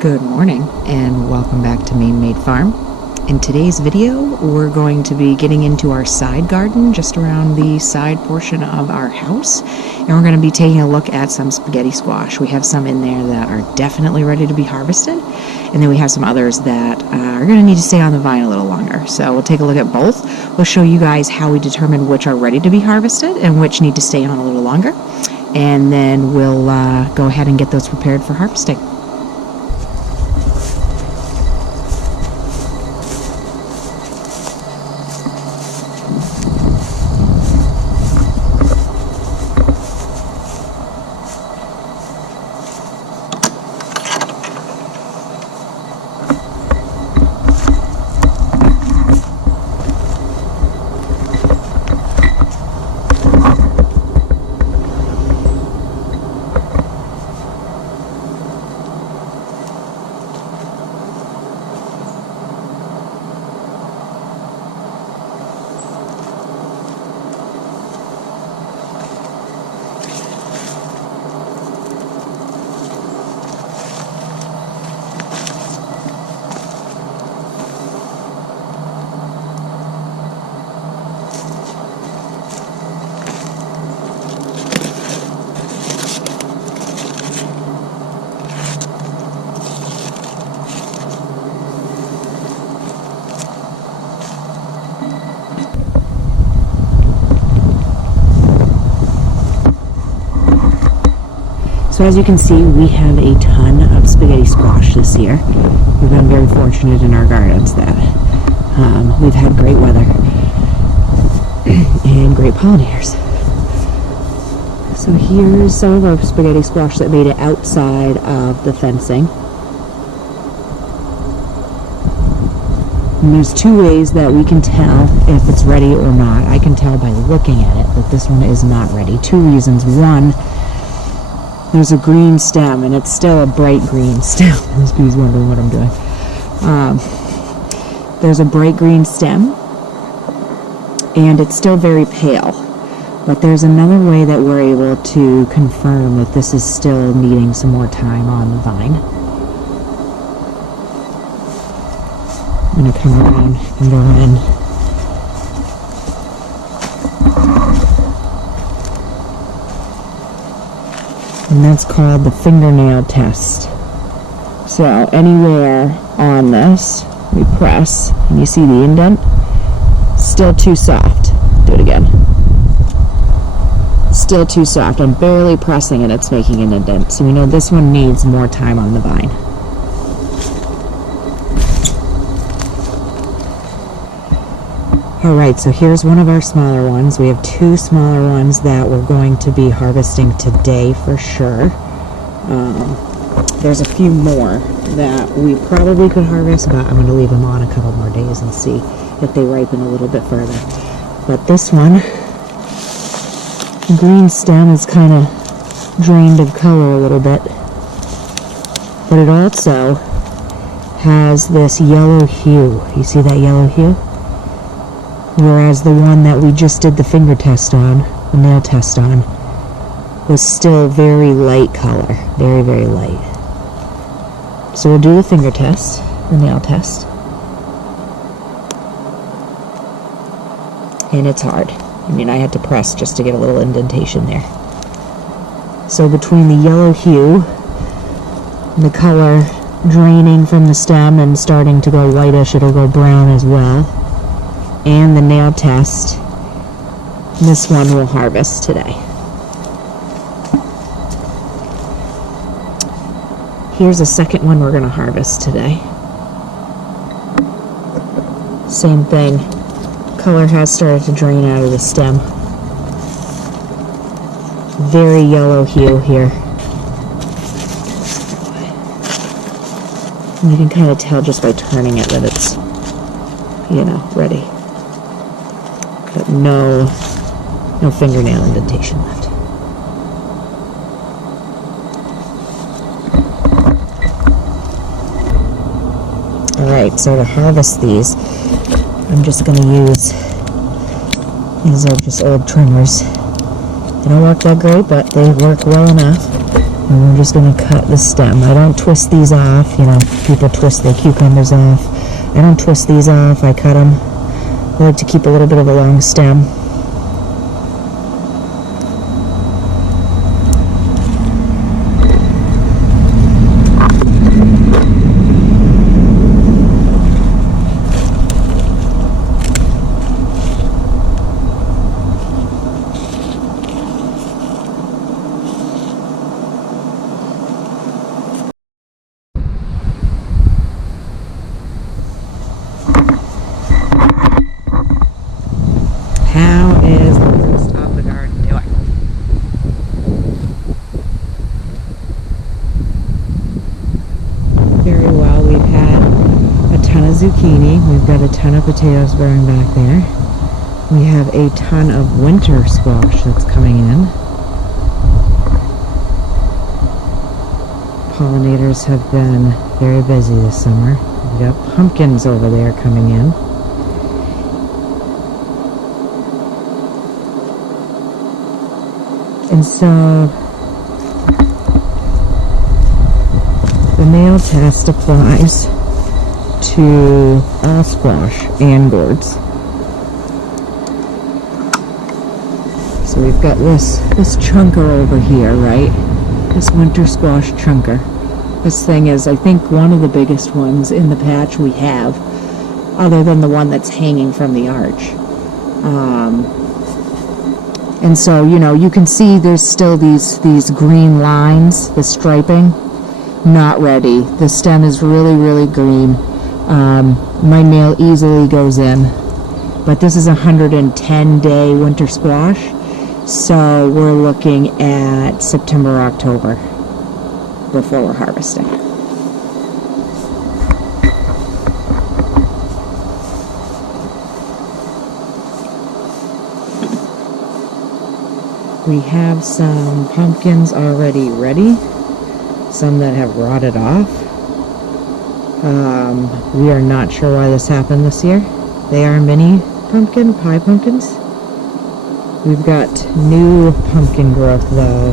Good morning and welcome back to Maine Made Farm. In today's video, we're going to be getting into our side garden just around the side portion of our house, and we're going to be taking a look at some spaghetti squash. We have some in there that are definitely ready to be harvested, and then we have some others that are going to need to stay on the vine a little longer. So we'll take a look at both. We'll show you guys how we determine which are ready to be harvested and which need to stay on a little longer, and then we'll go ahead and get those prepared for harvesting. So as you can see, we have a ton of spaghetti squash this year. We've been very fortunate in our gardens that we've had great weather and great pollinators. So here's some of our spaghetti squash that made it outside of the fencing. And there's two ways that we can tell if it's ready or not. I can tell by looking at it that this one is not ready. Two reasons. One, there's a green stem, and it's still a bright green stem. This bee's wondering what I'm doing. There's a bright green stem, and it's still very pale. But there's another way that we're able to confirm that this is still needing some more time on the vine. I'm going to come around and go in. And that's called the fingernail test. So anywhere on this, we press, and you see the indent, still too soft. Do it again. Still too soft. I'm barely pressing and it's making an indent. So we know this one needs more time on the vine. Alright, so here's one of our smaller ones. We have two smaller ones that we're going to be harvesting today for sure. There's a few more that we probably could harvest, but I'm going to leave them on a couple more days and see if they ripen a little bit further. But this one, the green stem is kind of drained of color a little bit. But it also has this yellow hue. You see that yellow hue? Whereas the one that we just did the finger test on, the nail test on, was still very light color. Very, very light. So we'll do the finger test, the nail test. And it's hard. I mean, I had to press just to get a little indentation there. So between the yellow hue, the color draining from the stem and starting to go whitish, it'll go brown as well, and the nail test, this one we'll harvest today. Here's a second one we're going to harvest today. Same thing. Color has started to drain out of the stem. Very yellow hue here. And you can kind of tell just by turning it that it's, ready. But no fingernail indentation left. Alright, so to harvest these, I'm just going to use, these are just old trimmers. They don't work that great, but they work well enough. And we're just going to cut the stem. I don't twist these off. You know, people twist their cucumbers off. I don't twist these off. I cut them. I like to keep a little bit of a long stem. How is the rest of the garden doing? Very well. We've had a ton of zucchini. We've got a ton of potatoes growing back there. We have a ton of winter squash that's coming in. Pollinators have been very busy this summer. We've got pumpkins over there coming in. And so the male test applies to all squash and gourds. So we've got this chunker over here, right? This winter squash chunker. This thing is, I think, one of the biggest ones in the patch we have, other than the one that's hanging from the arch. And so, you know, you can see there's still these green lines, the striping, not ready. The stem is really, really green. My nail easily goes in. But this is a 110-day winter squash, so we're looking at September, October before we're harvesting. We have some pumpkins already ready, some that have rotted off. We are not sure why this happened this year. They are mini pumpkin, pie pumpkins. We've got new pumpkin growth though